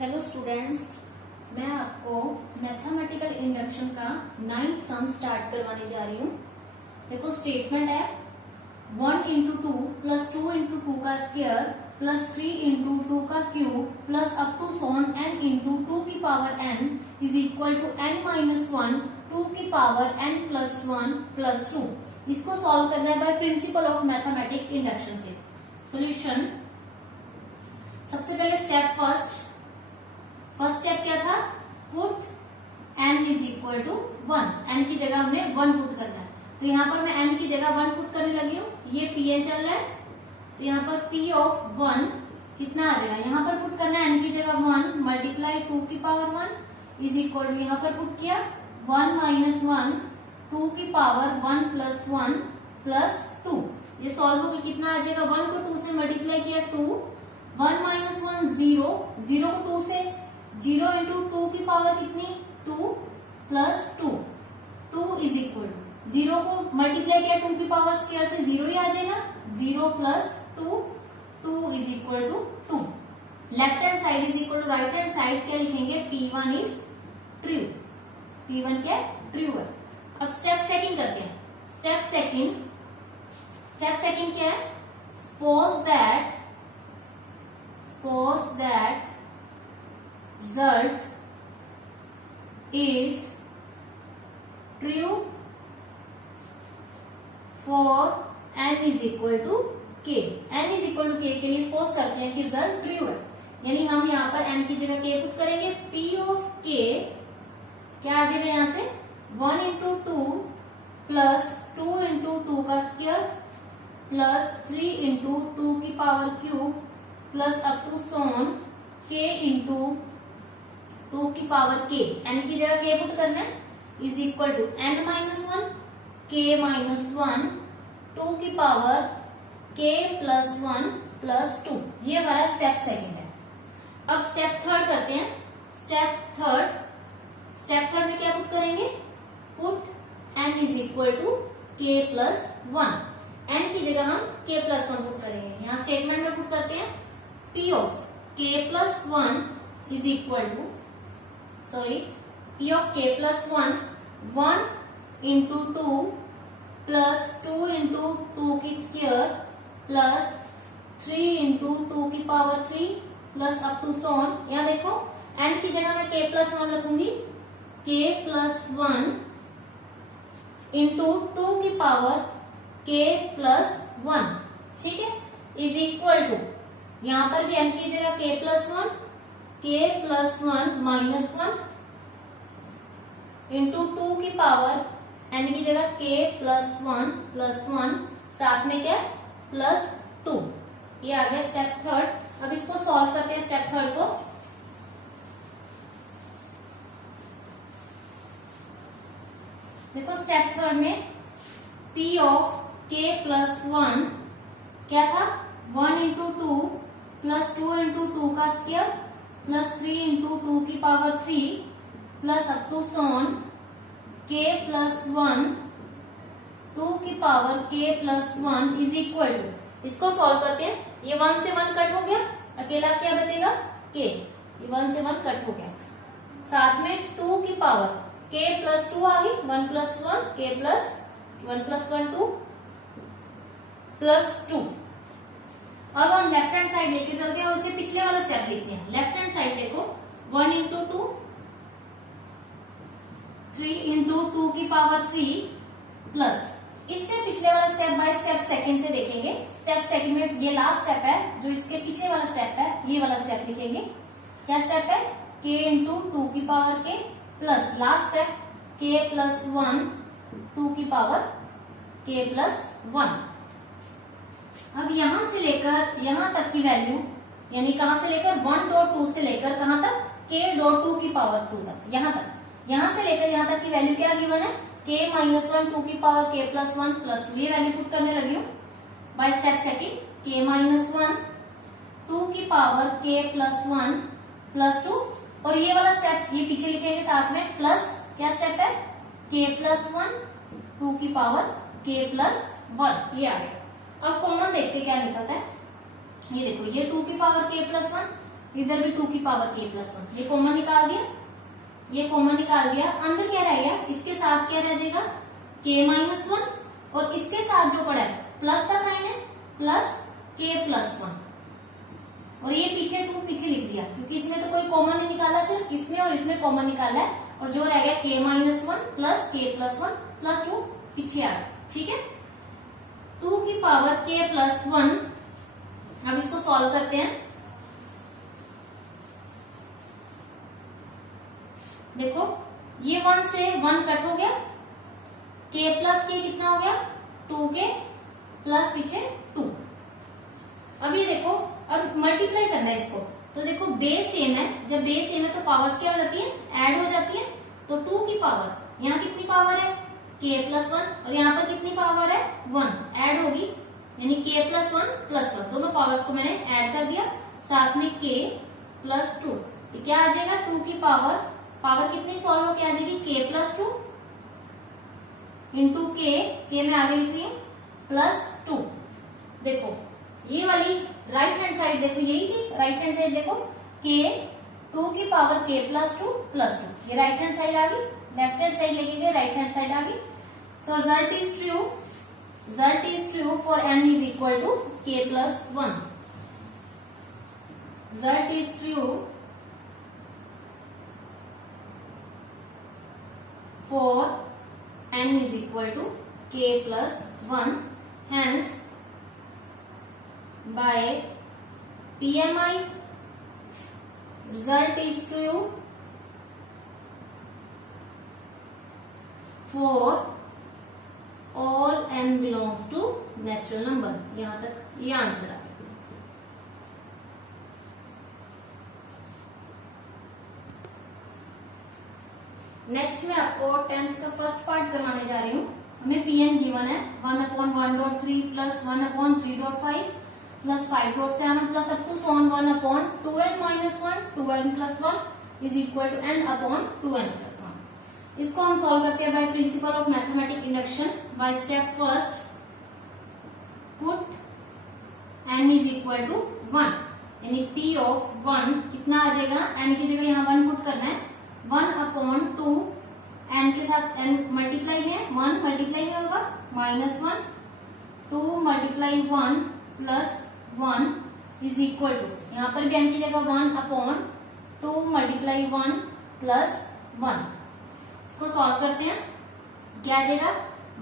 Hello students, मैं आपको mathematical induction का 9th सम स्टार्ट करवाने जा रही हूँ। देखो स्टेटमेंट है 1 into two plus 2 into two का स्क्वायर प्लस 3 इंटू टू का क्यूब प्लस अप टू सोन n इंटू टू की power n is equal to n minus one two की power n plus one plus two. इसको solve करना है by principle of mathematic induction से। Solution, सबसे पहले स्टेप फर्स्ट स्टेप क्या था? Put n is equal to 1। n की जगह हमने 1 पुट करना है, तो यहाँ पर मैं n की जगह 1 पुट करने लगी हूँ। ये pn चल रहा है, तो यहाँ पर p ऑफ 1 कितना आ जाएगा? यहाँ पर पुट करना है n की जगह 1 मल्टीप्लाई 2 की पावर 1 इज इक्वल टू, यहाँ पर पुट किया 1 माइनस 1 2 की पावर 1 प्लस 1 प्लस 2। ये सॉल्व होकर कितना आ जाएगा? 1 को 2 से मल्टीप्लाई किया 2, 1 माइनस 1 0, 0 को 2 से 0 इंटू टू की पावर कितनी? 2 प्लस 2, 2 इज इक्वल टू 0 को मल्टीप्लाई किया 2 की पावर स्क्वायर से 0 ही आ जाएगा, 0 प्लस 2, 2 is equal to 2। Left hand side is equal to right hand side क्या लिखेंगे? P1 is true. P1 क्या है? ट्रू है। अब स्टेप सेकंड करते हैं। स्टेप सेकंड क्या है? Suppose that result is true for n is equal to k। n is equal to k के लिए सपोज करते हैं कि रिजल्ट ट्रू है, यानी हम यहाँ पर n की जगह k पुट करेंगे। p ऑफ k क्या आ जाएगा? यहाँ से 1 into two plus 2 into two का स्क्वायर प्लस 3 इंटू टू की power cube plus up to Son k into 2 की पावर k, n की जगह k पुट करना है, is equal to n minus one k minus one 2 की power k plus 1 plus 2। ये हमारा स्टेप सेकंड है। अब स्टेप थर्ड करते हैं। स्टेप थर्ड में क्या पुट करेंगे? Put n is equal to k plus 1। n की जगह हम k प्लस 1 पुट करेंगे। यहाँ स्टेटमेंट में पुट करते हैं p of k plus 1 is equal to p of k plus 1 into two plus 2 into two की स्क्वायर प्लस 3 इंटू टू की power 3 plus up to so on. यहाँ देखो n की जगह मैं k प्लस 1 रखूंगी, k प्लस 1 इंटू टू की power k plus 1, ठीक है, इज इक्वल टू, यहाँ पर भी n की जगह k plus 1 minus 1 into two की पावर n की जगह k प्लस 1 साथ में क्या? प्लस 2। ये आ गया स्टेप थर्ड। अब इसको सॉल्व करते हैं स्टेप थर्ड को। देखो स्टेप थर्ड में p ऑफ k प्लस 1 क्या था? 1 into two plus 2 into two का स्क्वायर प्लस 3 इंटू टू की power 3 plus up to Son k plus 1 2 की power k plus 1 is equal to, इसको सॉल्व करते हैं। ये 1 से 1 कट हो गया, अकेला क्या बचेगा? k। ये 1 से 1 कट हो गया, साथ में 2 की पावर k प्लस 2 आ गई, 1 प्लस 1 k प्लस 1 2 प्लस 2। अब हम लेफ्ट हैंड साइड लेके चलते हैं और इससे पिछले वाला स्टेप लिखते हैं। लेफ्ट हैंड साइड देखो 1 इंटू टू 3 इंटू टू की पावर 3 प्लस, इससे पिछले वाला स्टेप बाय स्टेप सेकंड से देखेंगे। स्टेप सेकंड में ये लास्ट स्टेप है, जो इसके पीछे वाला स्टेप है, ये वाला स्टेप लिखेंगे। क्या स्टेप है? k इंटू टू की power k plus last step k plus 1 2 की पावर k प्लस 1। अब यहां से लेकर यहां तक की वैल्यू, यानी कहां से लेकर 1.2 से लेकर कहां तक? k.2 की पावर 2 तक, यहां तक, यहां से लेकर यहां तक की वैल्यू क्या गिवन है? k माइनस 1 2 की पावर k प्लस 1 प्लस 2। ये वैल्यू पुट करने लगी हूं by step second. k minus 1 2 की पावर k प्लस 1 प्लस 2, और ये वाला स्टेप ये पीछे लिखेंगे साथ में, प्लस क्या स्टेप है? k प्लस 1 2 की पावर k प्लस 1। ये आ गया। अब कॉमन देखते क्या निकलता है। ये देखो, ये 2 की पावर k प्लस 1 इधर भी 2 की पावर k प्लस 1, ये कॉमन निकाल दिया, ये कॉमन निकाल दिया। अंदर क्या रह गया, इसके साथ क्या रह जाएगा k माइनस 1, और इसके साथ जो पड़ा है प्लस का साइन है, प्लस k प्लस 1, और ये पीछे 2 पीछे लिख दिया क्योंकि इसमें तो कोई कॉमन नहीं निकाला, सिर्फ इसमें और इसमें कॉमन निकाला है, और जो रह गया k minus 1 plus k plus 1 plus 2 पीछे आ गया। ठीक है, 2 की पावर k प्लस 1। अब इसको सॉल्व करते हैं। देखो ये 1 से 1 कट हो गया, k प्लस k कितना हो गया 2k प्लस पीछे 2। अब ये देखो, अब मल्टीप्लाई करना है इसको, तो देखो बेस सेम है, जब बेस सेम है तो पावर्स क्या हो जाती है, ऐड हो जाती है। तो 2 की पावर यहाँ कितनी पावर है k प्लस 1, और यहाँ पर कितनी पावर है 1, ऐड होगी, यानी k प्लस 1 प्लस 1, दोनों पावर्स को मैंने ऐड कर दिया, साथ में k प्लस 2, ये क्या आ जाएगा 2 की पावर कितनी सॉल्व होके आ जाएगी k प्लस 2 इंटू k में आगे लिख रही हूँ प्लस 2। देखो ये वाली राइट हैंड साइड देखो, यही थी राइट हैंड साइड, देखो k 2 की पावर k प्लस 2 प्लस 2, ये राइट हैंड साइड आ गई, लेफ्ट हैंड साइड लेके गए राइट हैंड साइड आ गई। So result is true for n is equal to k plus 1। Result is true for n is equal to k plus 1, hence by PMI result is true for all n belongs to natural number। यहां तक ये answer आ गया। Next में आपको 10th का first part करवाने जा रही हूँ। हमें Pn गिवन है 1/1.3 plus 1/3.5 plus 5.7 plus up to so on 1/2n minus 1 2n plus 1 is equal to n upon 2n plus 1। इसको हम सॉल्व करते हैं by principle of mathematic induction. By step first put n is equal to 1, यानी p of 1 कितना आ जाएगा, n की जगह यहाँ 1 पुट करना है, 1/2 n के साथ n मल्टीप्लाई में 1 मल्टीप्लाई में होगा -1 2 multiply 1 plus 1 is equal to, यहाँ पर भी n की जगह 1/2 मल्टीप्लाई 1 प्लस 1। इसको सॉल्व करते हैं, क्या आ जाएगा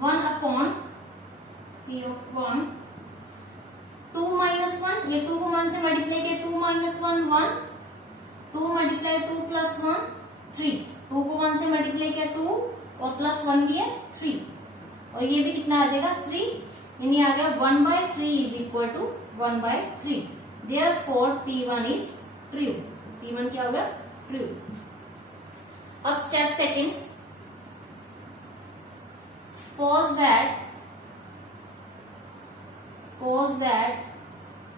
1/p ऑफ 1 2 माइनस 1, ये 2 को 1 से मल्टीप्लाई किया 2 माइनस 1 1 2 मल्टीप्लाई 2 प्लस 1 3, 2 को 1 से मल्टीप्लाई किया 2 और प्लस 1 भी है 3, और ये भी कितना आ जाएगा 3, यानी आ गया 1/3 is equal to 1/3। Therefore P1 is true. P1 क्या होगा ट्रू। अब step second, suppose that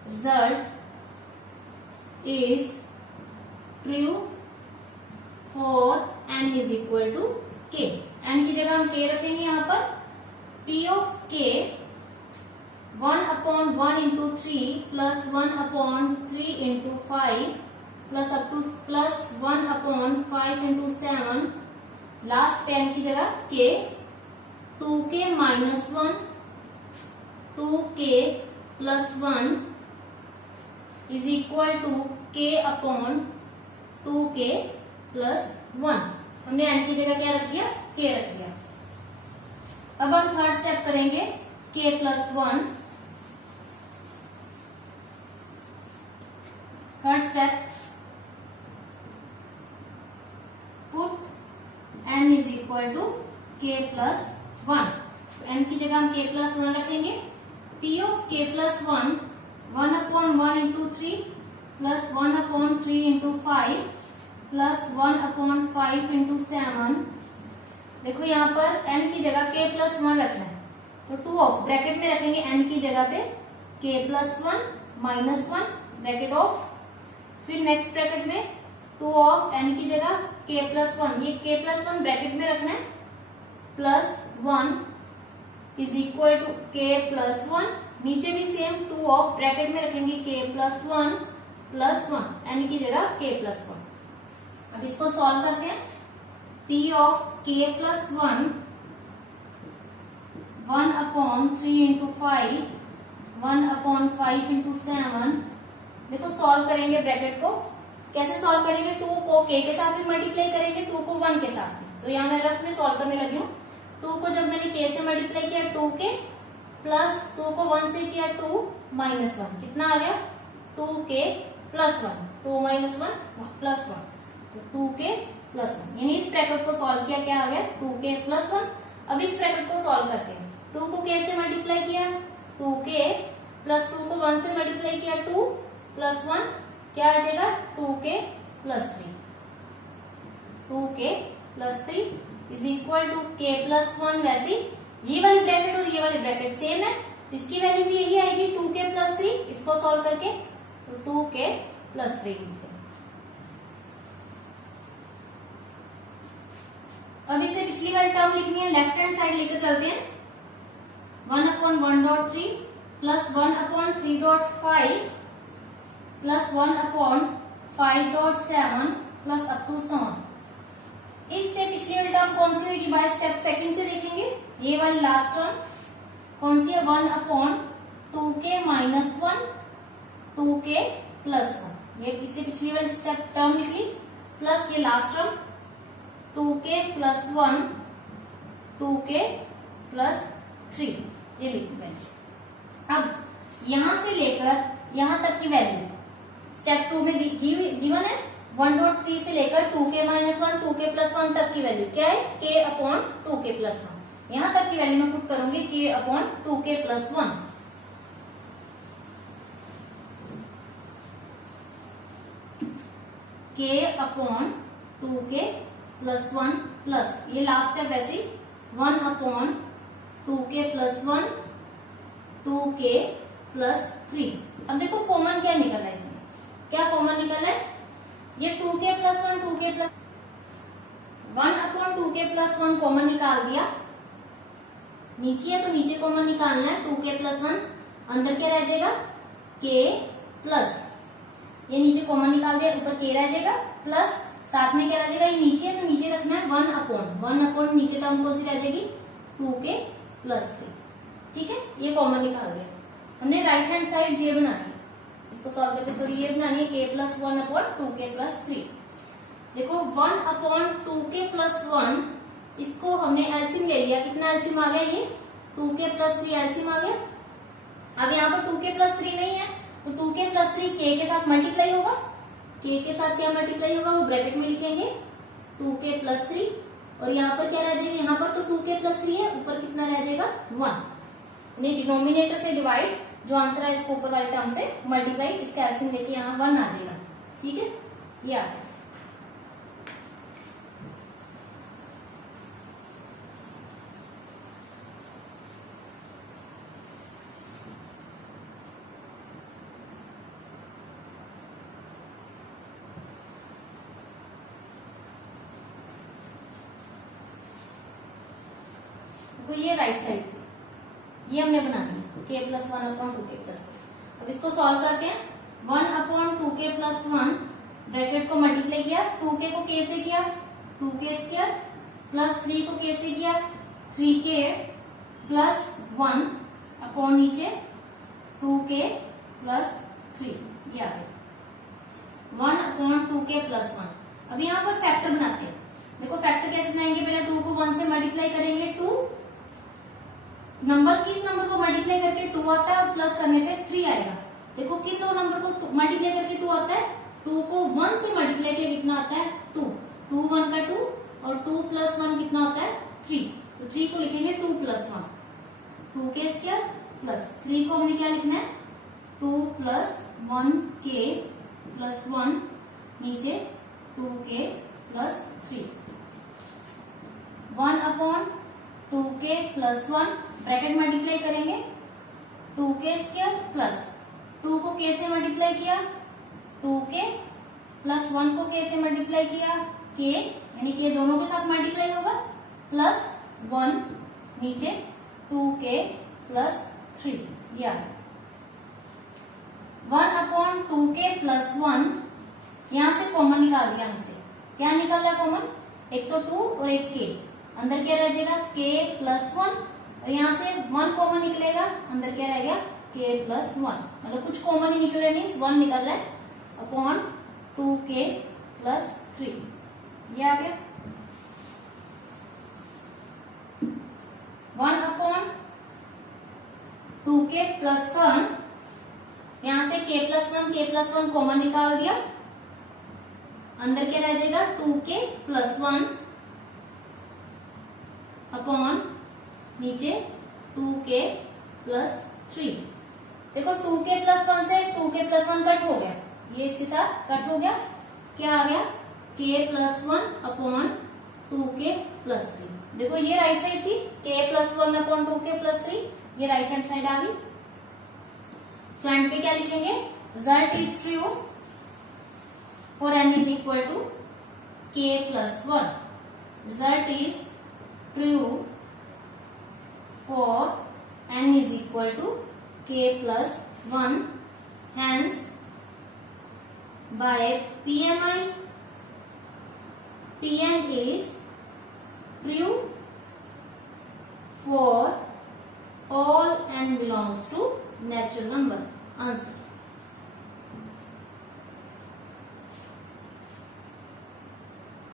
result is true for n is equal to k। n की जगह हम k रखेंगे यहाँ पर, p of k 1/1 into 3 plus 1/3 into 5 plus up to plus 1/5 into 7, last पे n की जगह k 2k minus 1 2k plus 1 is equal to k upon 2k plus 1। हमने n की जगह क्या रख दिया k रख दिया। अब हम थर्ड स्टेप करेंगे k plus 1। Third step put n is equal to k plus 1। n की जगह हम k प्लस 1 रखेंगे, p of k plus 1 1/1 into 3 plus 1/3 into 5 plus 1/5 into 7। देखो यहाँ पर n की जगह k प्लस 1 रखना है, तो 2 ऑफ ब्रैकेट में रखेंगे n की जगह पे k plus 1 minus 1 bracket of, फिर नेक्स्ट ब्रैकेट में 2 ऑफ n की जगह k प्लस 1, ये k प्लस 1 ब्रैकेट में रखना है, plus 1 is equal to k plus 1, नीचे भी सेम 2 ऑफ ब्रैकेट में रखेंगे k plus 1 plus one, n की जगह के प्लस वन। अब इसको सॉल्व करते हैं। पी ऑफ के प्लस वन, 1/3 इंटू 5, 1/5 इंटू 7। देखो सॉल्व करेंगे ब्रैकेट को, कैसे सॉल्व करेंगे, 2 को k के साथ भी मल्टीप्लाई करेंगे, 2 को 1 के साथ। तो यहाँ मैं रफ में सॉल्व करने लगी हूँ। 2 को जब मैंने k से मल्टीप्लाई किया 2k, प्लस 2 को 1 से किया 2 माइनस 1, कितना आ गया 2k प्लस 1, 2 माइनस 1 प्लस 1, तो 2k प्लस 1। यानी इस ब्रैकेट को सॉल्व किया, क्या आ गया 2k प्लस 1। अब इस ब्रैकेट को सॉल्व करते हैं। 2 को k से मल्टीप्लाई किया 2k, प्लस 2 को 1 से मल्टीप्लाई किया 2 प्लस 1, क्या आ जाएगा 2k plus 3। 2k plus 3 is equal to k plus 1। वैसे ये वाली ब्रैकेट और ये वाली ब्रैकेट सेम है, तो इसकी वैल्यू भी यही आएगी 2k प्लस 3। इसको सॉल्व करके तो 2k प्लस 3 लिखते हैं। अब इसे पिछली वाली टर्म लिखनी है, लेफ्ट हैंड साइड लेकर चलते हैं। 1/1.3 plus 1/3.5 plus 1/5.7 plus up to 7। इससे पिछली वाली टर्म कौन सी होगी, बाय स्टेप सेकंड से देखेंगे। ये वाली लास्ट टर्म कौन सी है, 1/2k माइनस 1, 2k प्लस 1। ये इससे पिछली वाली स्टेप टर्म लिख ली, प्लस ये last term 2k plus 1, 2k plus 3, ये लिखी मैंने। अब यहां से लेकर यहां तक की वैल्यू स्टेप 2 में गिवन है। 1.3 से लेकर 2k माइनस 1, 2k प्लस 1 तक की वैल्यू क्या है, k अपॉन 2k प्लस 1। यहां तक की वैल्यू मैं पुट करूंगी k upon 2k plus 1। k upon 2k plus 1 plus ये लास्ट स्टेप वैसे 1/2k प्लस 1, 2k प्लस 3। अब देखो कॉमन क्या निकल रहा है इसमें, क्या कॉमन निकल रहा है, ये 2k plus 1, 2k plus 1/2k plus 1 common निकाल दिया। नीचे है तो नीचे कॉमन निकालना है, 2k प्लस 1, अंदर क्या रह जाएगा k प्लस, ये नीचे कॉमन निकाल दिया, ऊपर k रह जाएगा, प्लस साथ में क्या रह जाएगा, ये नीचे है तो नीचे रखना है 1/1 नीचे टर्म कौन सी रह जाएगी 2k प्लस 3। ठीक है, ये कॉमन निकाल दिया हमने। राइट हैंड साइड ये बनानी है, इसको सॉल्व करके सॉरी ये बनानी है k प्लस 1/2k प्लस 3। देखो 1/2k प्लस 1, इसको हमने एलसीएम ले लिया, कितना एलसीएम आ गया, ये 2k प्लस 3 एलसीएम आ गया। अब यहाँ पर 2k प्लस 3 नहीं है, तो 2k प्लस 3 k के साथ मल्टीप्लाई होगा, k के साथ क्या मल्टीप्लाई होगा वो ब्रैकेट में लिखेंगे 2k प्लस 3, और यहाँ पर क्या रह जाएगा, यहाँ पर तो 2k प्लस 3 है, ऊपर कितना रह जाएगा 1। डिनोमिनेटर से डिवाइड, जो आंसर है इसको ऊपर वाले टर्म से मल्टीप्लाई, इसका एलसीएम लेके यहाँ 1 आ जाएगा। ठीक है, ये आ गया। तो ये राइट साइड थी, ये हमने बनानी है k प्लस 1/2k प्लस 3। अब इसको सॉल्व करते हैं। 1/2k प्लस 1 ब्रैकेट को मल्टीप्लाई किया, 2k को k से किया 2k स्क्वायर, प्लस 3 को k से किया 3k प्लस 1 अपॉन नीचे 2k प्लस 3, ये आ गया 1/2k प्लस 1। अब यहाँ पर फैक्टर बनाते हैं। देखो फैक्टर कैसे बनाएंगे, पहले 2 को 1 से मल्टीप्लाई करेंगे, 2 नंबर, किस नंबर को मल्टीप्लाई करके 2 आता है और प्लस करने पे 3 आएगा। देखो किन दो नंबर को मल्टीप्लाई करके 2 आता है, 2 को 1 से मल्टीप्लाई किया कितना आता है 2, 2 1 का 2 और 2 प्लस 1 कितना होता है 3, तो 3 को लिखेंगे 2 प्लस 1, 2k स्क्वायर प्लस 3 को हमने क्या लिखना है 2 प्लस 1k प्लस 1 नीचे 2k plus 3, 1/2k plus 1 bracket multiply करेंगे 2k स्क्वायर प्लस 2 को k से मल्टीप्लाई किया 2k प्लस 1 को k से मल्टीप्लाई किया k, यानी कि दोनों के साथ मल्टीप्लाई होगा, प्लस 1 नीचे 2k प्लस 3, 1/2k+1 यहां से कॉमन निकाल दिया हमसे। क्या निकल रहा है कॉमन? एक तो 2 और एक k, अंदर क्या रह जाएगा k+1 और यहाँ से 1 कॉमन निकलेगा, अंदर क्या रह गया k+1, मतलब कुछ कॉमन ही निकल रहा है, मीन्स 1 निकल रहा है अपॉन 2k+3। ये आ गया 1/2k+1, यहां से k+1 कॉमन निकाल दिया, अंदर क्या रह जाएगा 2k+1 अपॉन नीचे 2k+3। देखो 2k+1 से 2k+1 कट हो गया, ये इसके साथ कट हो गया, क्या आ गया k+1 अपॉन 2k+3। देखो ये राइट साइड थी, k+1 अपॉन 2k+3, ये राइट हैंड साइड आ गई। सो एंड पे क्या लिखेंगे? Result is true for n is equal to k+1। Result is true for n is equal to k+1, hence by PMI, Pn is true for all n belongs to natural number. Answer.